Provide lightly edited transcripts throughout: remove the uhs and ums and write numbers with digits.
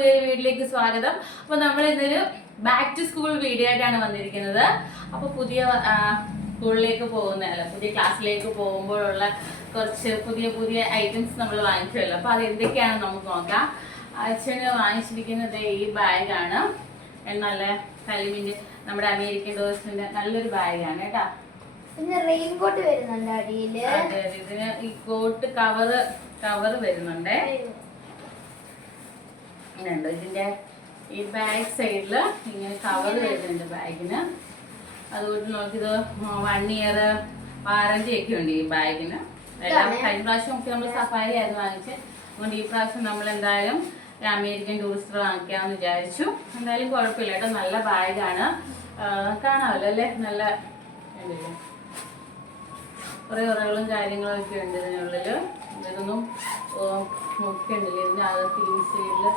പുതിയൊരു വീഡിയോയിലേക്ക് സ്വാഗതം. അപ്പോൾ നമ്മൾ ഇന്നൊരു ബാക്ക് ടു സ്കൂൾ വീഡിയോ ആയിട്ടാണ് വന്നിരിക്കുന്നത്. അപ്പോൾ പുതിയ സ്കൂളിലേക്ക് പുതിയ ക്ലാസ്സിലേക്ക് പോകുമ്പോഴുള്ള കുറച്ച് പുതിയ ഐറ്റംസ് നമ്മൾ വാങ്ങിച്ചല്ലോ. അപ്പോൾ അത് എന്തൊക്കെയാണെന്ന് നമുക്ക് നോക്കാം. അച്ഛന് വാങ്ങിച്ചിരിക്കുന്നത് ഈ ബാഗാണ്. നല്ല കളിമിൻ്റെ നമ്മുടെ അമേരിക്കൻ ഡോഴ്സിന്റെ നല്ലൊരു ബാഗാണ് കേട്ടോ. പിന്നെ റെയിൻ കോട്ട് വരുന്നുണ്ട് അടിയില്. ഇതിന് ഈ കോട്ട് കവർ വരുന്നുണ്ട്. ഇതിന്റെ ഈ ബാക്ക് സൈഡില് ഇങ്ങനെ കവർ വരുന്നുണ്ട് ബാഗിന്. അതുകൊണ്ട് നമുക്കിത് 1 ഇയർ വാറന്റി ഒക്കെ ഉണ്ട് ഈ ബാഗിന്. എല്ലാം കഴിഞ്ഞ പ്രാവശ്യം ഒക്കെ നമ്മൾ സഫാരി ആയിരുന്നു വാങ്ങിച്ചത്. അതുകൊണ്ട് ഈ പ്രാവശ്യം നമ്മൾ എന്തായാലും അമേരിക്കൻ ടൂറിസ്റ്റർ വാങ്ങിക്കാമെന്ന് വിചാരിച്ചു. എന്തായാലും കുഴപ്പമില്ല കേട്ടോ, നല്ല ബാഗാണ്. കാണാമല്ലോ അല്ലേ, നല്ല കുറേ ഉറകളും കാര്യങ്ങളും ഒക്കെ ഉണ്ട് ഇതിനുള്ളിൽ. ഇതൊന്നും ഒക്കെ ഉണ്ടല്ലോ ഇതിൻ്റെ അകത്ത് ഈ സൈഡില്.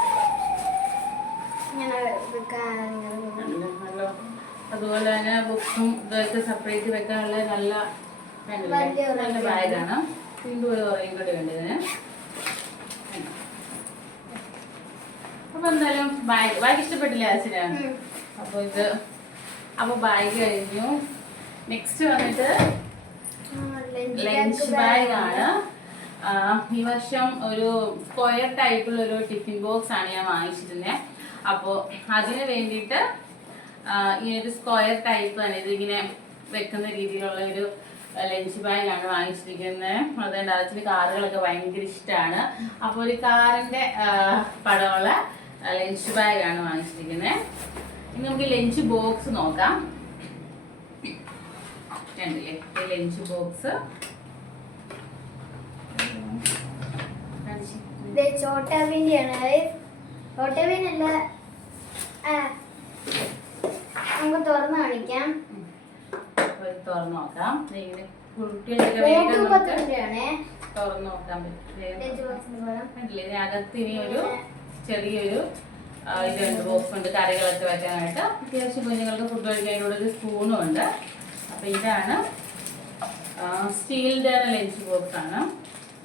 അതുപോലെ തന്നെ ബുക്സും ഇതൊക്കെ സെപ്പറേറ്റ് വെക്കാനുള്ള നല്ല ബാഗാണ്. വീണ്ടും ഒരു ഉറയും കൂടെ ഉണ്ട് ഇതിന്. അപ്പൊ എന്തായാലും ബാഗ് ഇഷ്ടപ്പെട്ടില്ല അച്ഛനാണ്. അപ്പൊ ബാഗ് കഴിഞ്ഞു. നെക്സ്റ്റ് വന്നിട്ട് ലഞ്ച് ബാഗാണ്. ഈ വർഷം ഒരു സ്ക്വയർ ടൈപ്പിലുള്ള ഒരു ടിഫിൻ ബോക്സ് ആണ് ഞാൻ വാങ്ങിച്ചിരുന്നത്. അപ്പോൾ അതിന് വേണ്ടിയിട്ട് ഈ ഒരു സ്ക്വയർ ടൈപ്പ് ആണ്, ഇതിങ്ങനെ വെക്കുന്ന രീതിയിലുള്ള ഒരു ലഞ്ച് ബാഗാണ് വാങ്ങിച്ചിരിക്കുന്നത്. അതുകൊണ്ട് അച്ഛന് കാറുകളൊക്കെ ഭയങ്കര ഇഷ്ടമാണ്. അപ്പോൾ ഒരു കാറിൻ്റെ പടമുള്ള ലഞ്ച് ബാഗാണ് വാങ്ങിച്ചിരിക്കുന്നത്. ഇനി നമുക്ക് ലഞ്ച് ബോക്സ് നോക്കാം. കണ്ടില്ലേ ഈ ലഞ്ച് ബോക്സ്. ചോട്ടാബീനല്ല, നമുക്ക് തുറന്ന് കാണിക്കാം. തുറന്നു നോക്കാം. തുറന്നു നോക്കാൻ പറ്റില്ലേ. ഇതിനകത്ത് ഇനി ഒരു ചെറിയൊരു ഇതുണ്ട്, ബോക്സ് ഉണ്ട് കറികളൊക്കെ വെക്കാനായിട്ട്. അത്യാവശ്യം കുഞ്ഞുങ്ങൾക്ക് ഫുഡ് കഴിക്കാനുള്ള ഒരു സ്പൂണും ഉണ്ട്. അപ്പൊ ഇതാണ് സ്റ്റീലിന്റെ ലഞ്ച് ബോക്സ് ആണ്.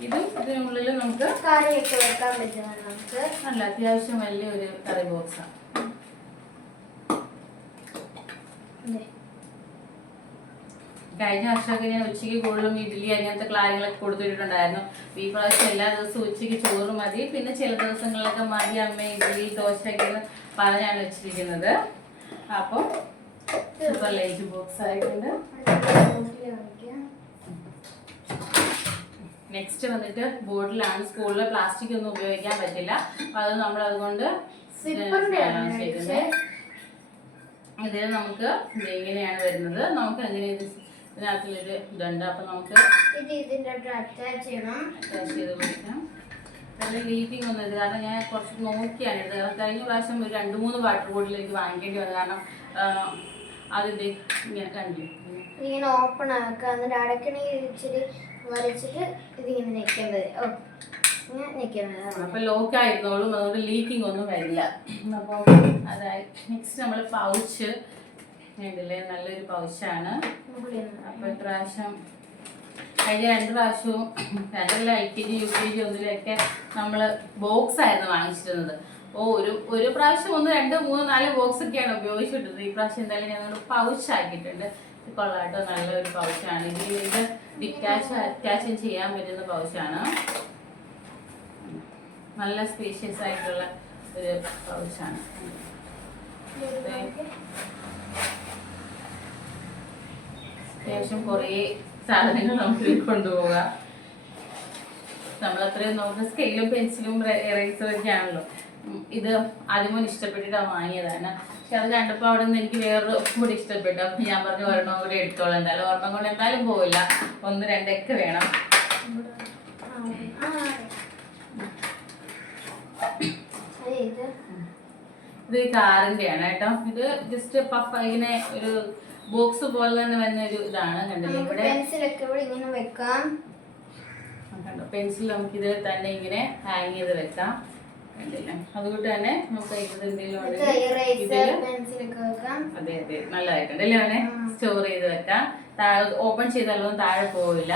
ഇതിനുള്ളിൽ നമുക്ക് കറിയൊക്കെ വെക്കാൻ പറ്റുന്ന നമുക്ക് നല്ല അത്യാവശ്യം വലിയൊരു കറി ബോക്സാണ്. കഴിഞ്ഞ വർഷമൊക്കെ ഞാൻ ഉച്ചയ്ക്ക് കൂടുതലും ഇഡ്ഡലി അങ്ങനത്തെ കാര്യങ്ങളൊക്കെ കൊടുത്തിട്ടുണ്ടായിരുന്നു. ഈ പ്രാവശ്യം എല്ലാ ദിവസവും ഉച്ചയ്ക്ക് ചോറ് മതി. പിന്നെ ചില ദിവസങ്ങളിലൊക്കെ മതി അമ്മ ഇഡ്ഡലി ദോശയൊക്കെ പറഞ്ഞാണ് വെച്ചിരിക്കുന്നത്. അപ്പം സൂപ്പർ ലഞ്ച് ബോക്സ് ആയിട്ടുണ്ട്. നെക്സ്റ്റ് വന്നിട്ട് ബോട്ടിലാണ്. സ്കൂളിൽ പ്ലാസ്റ്റിക് ഒന്നും ഉപയോഗിക്കാൻ പറ്റില്ല. അപ്പൊ അത് നമ്മൾ അതുകൊണ്ട് ചെയ്തത്. ഇതിൽ നമുക്ക് ഇങ്ങനെയാണ് വരുന്നത്. നമുക്ക് എങ്ങനെ ഇതിനകത്തുള്ളൊരു ഇതുണ്ട്. അപ്പൊ നമുക്ക് അറ്റാച്ച് ചെയ്ത് കൊടുക്കാം. നല്ല ലീക്കിംഗ് ഒന്നും ഇത്, കാരണം ഞാൻ കുറച്ച് നോക്കിയാണ് ഇത്. കഴിഞ്ഞ പ്രാവശ്യം ഒരു 2-3 വാട്ടർ ബോട്ടിൽ എനിക്ക് വാങ്ങിക്കേണ്ടി വന്നു. കാരണം അതിന്റെ ഇങ്ങനെ കണ്ടില്ലേ, ഇങ്ങനെ ഓപ്പൺ ആക്കുക, എന്നിട്ട് അടക്കണമെങ്കിൽ ഇച്ചിരി വരച്ചിട്ട് ഇതിങ്ങനെ നിൽക്കേണ്ടത്. അപ്പൊ ലോക്ക് ആയിരുന്നോളും, അതുകൊണ്ട് ലീക്കിംഗ് ഒന്നും വരില്ല. അപ്പം അതായി. നെക്സ്റ്റ് നമ്മൾ പൗച്ച് വേണ്ടില്ലേ, നല്ലൊരു പൗച്ചാണ്. അപ്പൊ ഇപ്രാവശ്യം കഴിഞ്ഞ 2 പ്രാവശ്യവും LKG UKG ഒന്നിലൊക്കെ നമ്മൾ ബോക്സ് ആയിരുന്നു വാങ്ങിച്ചിരുന്നത്. ഒരു പ്രാവശ്യം 1 2 3 4 ബോക്സ് ഒക്കെയാണ് ഉപയോഗിച്ചിട്ടത്. ഈ പ്രാവശ്യം എന്തായാലും ഞങ്ങൾ പൗച്ച് ആക്കിയിട്ടുണ്ട്. കൊള്ളാട്ടോ, നല്ലൊരു പൗച്ചാണ്. ഇത് അറ്റാച്ച് ചെയ്യാൻ പറ്റുന്ന പൗച്ചാണ്. നല്ല സ്പേഷ്യസ് ആയിട്ടുള്ള ഒരു പൗച്ചാണ്. അത്യാവശ്യം കുറേ സാധനങ്ങൾ നമുക്ക് കൊണ്ടുപോകാം. നമ്മളത്രയും നോക്കുന്ന സ്കെയിലും പെൻസിലും ഇറേസറും ഒക്കെ ആണല്ലോ. ഇത് ആദ്യമോ ഇഷ്ടപ്പെട്ടിട്ടാണ് വാങ്ങിയതാണ്. പക്ഷെ അത് കണ്ടപ്പോൾ അവിടെ നിന്ന് എനിക്ക് വേറൊരു കൂടി ഇഷ്ടപ്പെട്ടു. അപ്പം ഞാൻ പറഞ്ഞു ഒരെണ്ണം കൂടി എടുത്തോളാം. എന്തായാലും ഒരെണ്ണം കൊണ്ട് എന്തായാലും പോവില്ല, 1 2 ഒക്കെ വേണം. ഇത് ഈ കാറിന്റെയാണ് കേട്ടോ. ഇത് ജസ്റ്റ് പഫ് ഇങ്ങനെ ഒരു ബോക്സ് പോലെ തന്നെ വരുന്ന ഒരു ഇതാണ്. കണ്ടില്ലേ, ഇവിടെ ഇങ്ങനെ വെക്കാം. പെൻസിൽ നമുക്ക് ഇതിൽ തന്നെ ഇങ്ങനെ ഹാങ് ചെയ്ത് വെക്കാം. അതുകൊണ്ട് തന്നെ നമുക്ക് എന്തെങ്കിലും അതെ നല്ലതായിട്ടുണ്ട് അല്ലേ അവനെ സ്റ്റോർ ചെയ്ത് വെക്കാം. ഓപ്പൺ ചെയ്താലൊന്നും താഴെ പോവില്ല.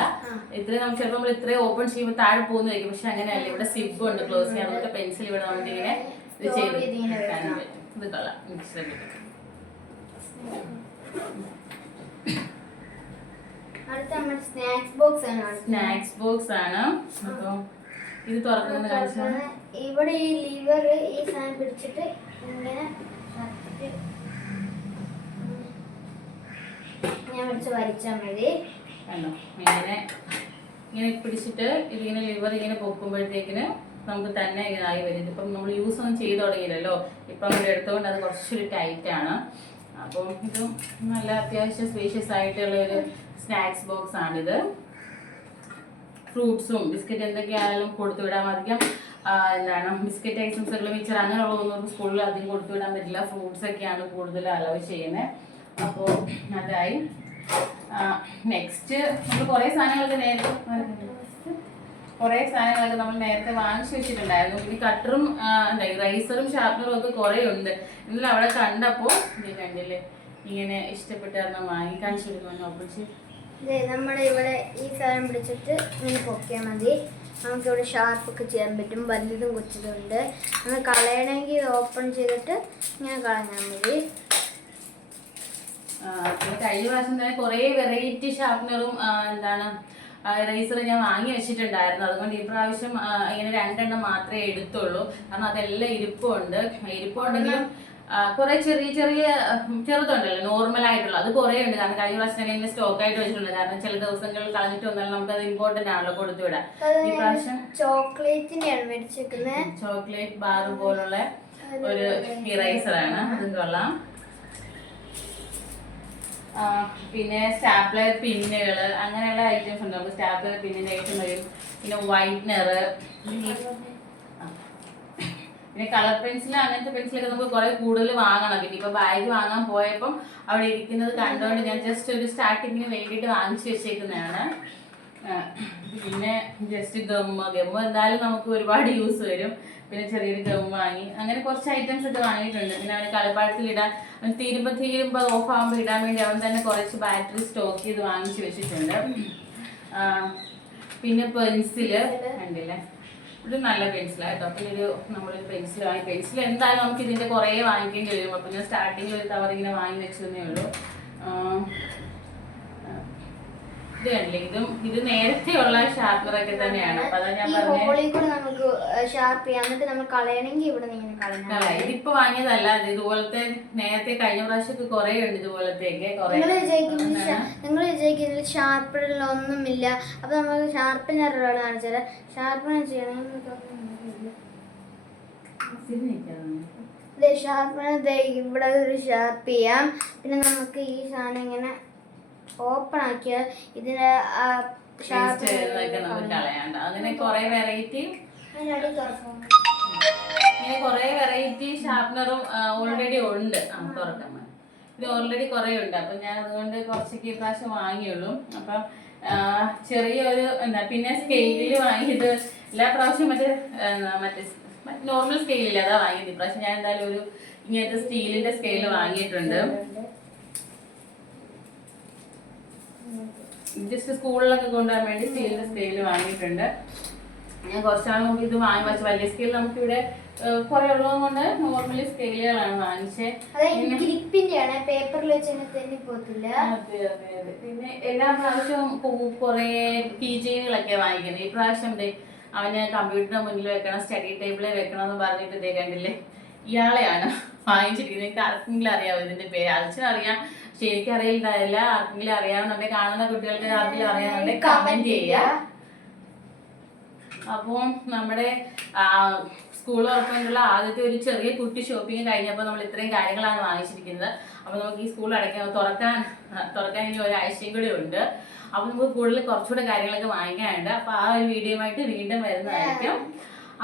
ഇത്രയും ചിലപ്പോൾ നമ്മൾ ഇത്രയും ഓപ്പൺ ചെയ്യുമ്പോൾ താഴെ പോകുന്നതായിരിക്കും. പക്ഷെ അങ്ങനെയല്ല, ഇവിടെ സിബ് ഉണ്ട് ക്ലോസ് ചെയ്യാൻ. അതുകൊണ്ട് പെൻസിൽ ഇവിടെ നമുക്ക് ഇങ്ങനെ ഇത് ചെയ്ത് വെക്കാനും പറ്റും. ഇത് കൊള്ളാം, ഇഷ്ടപ്പെട്ടു. സ്നാക്സ് ബോക്സ് ആണ്. സ്നാക്സ് ബോക്സ് ആണ്. അപ്പം ഇത് തുറക്കുന്ന കാണിച്ചാൽ ഇവിടെ ഈ ലിവർ ഈ സാധനം പിടിച്ചിട്ട് ഇങ്ങനെ ഞാൻ പിടിച്ച് വലിച്ചാൽ മതി. കണ്ടോ, ഇങ്ങനെ ഇങ്ങനെ പിടിച്ചിട്ട് ഇതിങ്ങനെ ലിവർ ഇങ്ങനെ പൊക്കുമ്പോഴത്തേക്കിന് നമുക്ക് തന്നെ ഇങ്ങനെ ആയി വരും. ഇതിപ്പം നമ്മൾ യൂസ് ഒന്നും ചെയ്ത് തുടങ്ങിയില്ലല്ലോ, ഇപ്പം നമ്മൾ എടുത്തുകൊണ്ട് അത് കുറച്ചൊരു ടൈറ്റാണ്. അപ്പം ഇതും നല്ല അത്യാവശ്യം സ്പേഷ്യസ് ആയിട്ടുള്ള ഒരു സ്നാക്സ് ബോക്സ് ആണിത്. ഫ്രൂട്ട്സും ബിസ്ക്കറ്റ് എന്തൊക്കെയായാലും കൊടുത്തു വിടാൻ അധികം എന്താണ് ബിസ്ക്കറ്റ് ഐറ്റംസുകൾ മിച്ചർ അങ്ങനെയുള്ളതൊന്നും സ്കൂളിൽ അധികം കൊടുത്തു വിടാൻ പറ്റില്ല. ഫ്രൂട്ട്സ് ഒക്കെയാണ് കൂടുതൽ അലവ് ചെയ്യുന്നത്. അപ്പോൾ അതായി. നെക്സ്റ്റ് നമ്മൾ കുറേ സാധനങ്ങളൊക്കെ നേരത്തെ വാങ്ങിച്ചു വെച്ചിട്ടുണ്ടായിരുന്നു. ഇനി കട്ടറും എന്താ റൈസറും ഷാർപ്പനറും ഒക്കെ കുറേ ഉണ്ട്. ഇന്നലെ അവിടെ കണ്ടപ്പോൾ ഇത് കണ്ടില്ലേ, ഇങ്ങനെ ഇഷ്ടപ്പെട്ട് കാരണം വാങ്ങി കാണിച്ചു കൊടുക്കുമെന്ന് ഓപ്പറേഷൻ. നമ്മുടെ ഇവിടെ ഈ സാധനം പിടിച്ചിട്ട് ഇങ്ങനെ പൊക്കിയാൽ മതി. നമുക്കിവിടെ ഷാർപ്പൊക്കെ ചെയ്യാൻ പറ്റും. വലുതും കൊച്ചതും ഉണ്ട്. നമ്മൾ കളയണമെങ്കിൽ ഇത് ഓപ്പൺ ചെയ്തിട്ട് ഇങ്ങനെ കളഞ്ഞാൽ മതി. കഴിഞ്ഞ പ്രാവശ്യം തന്നെ കുറേ വെറൈറ്റി ഷാർപ്പനറും എന്താണ് റൈസർ ഞാൻ വാങ്ങി വെച്ചിട്ടുണ്ടായിരുന്നു. അതുകൊണ്ട് ഈ പ്രാവശ്യം ഇങ്ങനെ 2 എണ്ണം മാത്രമേ എടുത്തുള്ളൂ. കാരണം അതെല്ലാം ഇരിപ്പുണ്ടെങ്കിലും കുറെ ചെറിയ ചെറുതുണ്ടല്ലോ നോർമൽ ആയിട്ടുള്ള, അത് കുറേ ഉണ്ട്. കാരണം കഴിഞ്ഞ പ്രാവശ്യം ഇങ്ങനെ സ്റ്റോക്ക് ആയിട്ട് വെച്ചിട്ടുണ്ട്. കാരണം ചില ദിവസങ്ങളിൽ കളഞ്ഞിട്ട് വന്നാലും നമുക്ക് അത് ഇമ്പോർട്ടന്റ് ആണല്ലോ കൊടുത്തു വിടാം. ഈ പ്രാവശ്യം ചോക്ലേറ്റിനെയാണ് മേടിച്ചിരിക്കുന്നത്. ചോക്ലേറ്റ് ബാർ പോലുള്ള ഒരു ഇറൈസറാണ്. അതും കൊള്ളാം. പിന്നെ സ്റ്റാപ്ലർ പിന്നുകൾ അങ്ങനെയുള്ള ഐറ്റംസ് ഉണ്ട്. നമുക്ക് സ്റ്റാപ്ലർ പിന്നിന്റെ ഐറ്റം വരും. പിന്നെ വൈറ്റ്നർ, പിന്നെ കളർ പെൻസിൽ, അങ്ങനത്തെ പെൻസിലൊക്കെ നമുക്ക് കുറെ കൂടുതൽ വാങ്ങണം. പിന്നെ ഇപ്പൊ ബാഗ് വാങ്ങാൻ പോയപ്പം അവിടെ ഇരിക്കുന്നത് കണ്ടുകൊണ്ട് ഞാൻ ജസ്റ്റ് ഒരു സ്റ്റാർട്ടിങ്ങിന് വേണ്ടിയിട്ട് വാങ്ങിച്ചു വെച്ചേക്കുന്നതാണ്. പിന്നെ ജസ്റ്റ് ഗമ്മ് എന്തായാലും നമുക്ക് ഒരുപാട് യൂസ് വരും. പിന്നെ ചെറിയൊരു ഗം വാങ്ങി, അങ്ങനെ കുറച്ച് ഐറ്റംസ് ഒക്കെ വാങ്ങിയിട്ടുണ്ട്. പിന്നെ അവന് കളിപ്പാട്ടത്തിൽ ഇടാൻ തീരുമ്പോൾ ഓഫ് ആകുമ്പോൾ ഇടാൻ വേണ്ടി അവൻ തന്നെ കുറച്ച് ബാറ്ററി സ്റ്റോക്ക് ചെയ്ത് വാങ്ങിച്ചു വെച്ചിട്ടുണ്ട്. പിന്നെ പെൻസില് കണ്ടില്ലേ, ഇത് നല്ല പെൻസിലായിട്ടോ. പിന്നെ നമ്മളൊരു പെൻസിൽ വാങ്ങി. പെൻസിൽ എന്തായാലും നമുക്ക് ഇതിന്റെ കുറേ വാങ്ങിക്കേണ്ടി വരും. അപ്പം ഞാൻ സ്റ്റാർട്ടിങ്ങിൽ ഒരു കവർ ഇങ്ങനെ വാങ്ങി വെച്ചതേ ഉള്ളൂ. ഇത് കണ്ടില്ലേ, ഇത് നേരത്തെ ഉള്ള ഷാർപ്പറൊക്കെ തന്നെയാണ്. അപ്പൊ അതാ ഞാൻ നമുക്ക് ഷാർപ്പ് ചെയ്യാം. എന്നിട്ട് നമ്മൾ കളയണമെങ്കിൽ ഇവിടെ നിന്ന് കളയണം. ഇതിപ്പോ വാങ്ങിയതല്ല, ഇതുപോലത്തെ നേരത്തെ കഴിഞ്ഞ പ്രാവശ്യമൊക്കെ കുറെ ഉണ്ട് ഇതുപോലത്തെയൊക്കെ. നിങ്ങൾ വിചാരിക്കുന്നില്ല ഷാർപ്പറിലൊന്നുമില്ല. അപ്പൊ നമുക്ക് ഷാർപ്പിനർ കാണിച്ചാൽ ഷാർപ്പനർ ചെയ്യണമെങ്കിൽ ഷാർപ്പനർ ഇവിടെ ഒരു ഷാർപ്പ് ചെയ്യാം. പിന്നെ നമുക്ക് ഈ സാധനം ഇങ്ങനെ ഓപ്പൺ ആക്കിയാൽ ഇതിന് കളയാണ്ട് അങ്ങനെ കുറെ വെറൈറ്റി ഷാർപ്പനറും ഓൾറെഡി ഉണ്ട്. തുറക്കാൻ ഇത് ഓൾറെഡി കുറെ ഉണ്ട്. അപ്പൊ ഞാൻ അതുകൊണ്ട് കുറച്ചൊക്കെ ഈ പ്രാവശ്യം വാങ്ങിയുള്ളൂ. അപ്പൊ ചെറിയൊരു പിന്നെ സ്കെയിലിൽ വാങ്ങിയത് എല്ലാ പ്രാവശ്യം മറ്റേ നോർമൽ സ്കെയിലില്ല, അതാ വാങ്ങിയത്. ഈ പ്രാവശ്യം ഞാൻ എന്തായാലും ഒരു ഇങ്ങനത്തെ സ്റ്റീലിന്റെ സ്കെയിൽ വാങ്ങിയിട്ടുണ്ട്. ജസ്റ്റ് സ്കൂളിലൊക്കെ കൊണ്ടുപോകാൻ വേണ്ടി സ്റ്റീലിന്റെ സ്കെയിൽ വാങ്ങിയിട്ടുണ്ട്. ഞാൻ കുറച്ചാൾ മുമ്പ് ഇത് വാങ്ങി വെച്ച വലിയ സ്കെയിൽ നമുക്കിവിടെ കുറെ ഉള്ളത് കൊണ്ട് നോർമലി സ്കെയിലുകളാണ് വാങ്ങിച്ചത്. പിന്നെ എല്ലാ പ്രാവശ്യവും കുറെ കീ ചെയിനുകളൊക്കെ വാങ്ങിക്കുന്നത്. ഈ പ്രാവശ്യം അവന് കമ്പ്യൂട്ടറിന് മുന്നിൽ വെക്കണം, സ്റ്റഡി ടേബിളിൽ വെക്കണം എന്ന് പറഞ്ഞിട്ട് ഇതേ കണ്ടില്ലേ, ഇയാളെയാണ് വാങ്ങിച്ചിരിക്കുന്നത്. എനിക്ക് ആർക്കെങ്കിലും അറിയാമോ ഇതിന്റെ പേര്? അച്ഛനറിയാം, പക്ഷെ എനിക്കറിയില്ല. ആർക്കെങ്കിലും അറിയാവുന്നുണ്ടെങ്കിൽ, കാണുന്ന കുട്ടികൾക്ക് ആർക്കെങ്കിലും അറിയാവുന്നുണ്ടെങ്കിൽ കമന്റ് ചെയ്യുക. അപ്പോൾ നമ്മുടെ സ്കൂൾ തുറക്കാനുള്ള ആദ്യത്തെ ഒരു ചെറിയ കുട്ടി ഷോപ്പിംഗ് കഴിഞ്ഞപ്പോൾ നമ്മൾ ഇത്രയും കാര്യങ്ങളാണ് വാങ്ങിച്ചിരിക്കുന്നത്. അപ്പോൾ നമുക്ക് ഈ സ്കൂൾ തുറക്കാൻ ഇനി ഒരാഴ്ചയും കൂടി ഉണ്ട്. അപ്പോൾ നമുക്ക് കൂടുതൽ കുറച്ചുകൂടെ കാര്യങ്ങളൊക്കെ വാങ്ങിക്കാനുണ്ട്. അപ്പോൾ ആ ഒരു വീഡിയോയുമായിട്ട് വീണ്ടും വരുന്നതായിരിക്കും.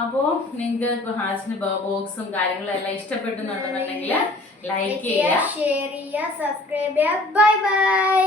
അപ്പോൾ നിങ്ങൾക്ക് ഹാസിന് ബോക്സും കാര്യങ്ങളും എല്ലാം ഇഷ്ടപ്പെട്ടെന്നുണ്ടെന്നുണ്ടെങ്കിൽ ലൈക്ക് ചെയ്യുക, ഷെയർ ചെയ്യുക, സബ്സ്ക്രൈബ് ചെയ്യുക. Bye bye.